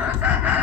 あ!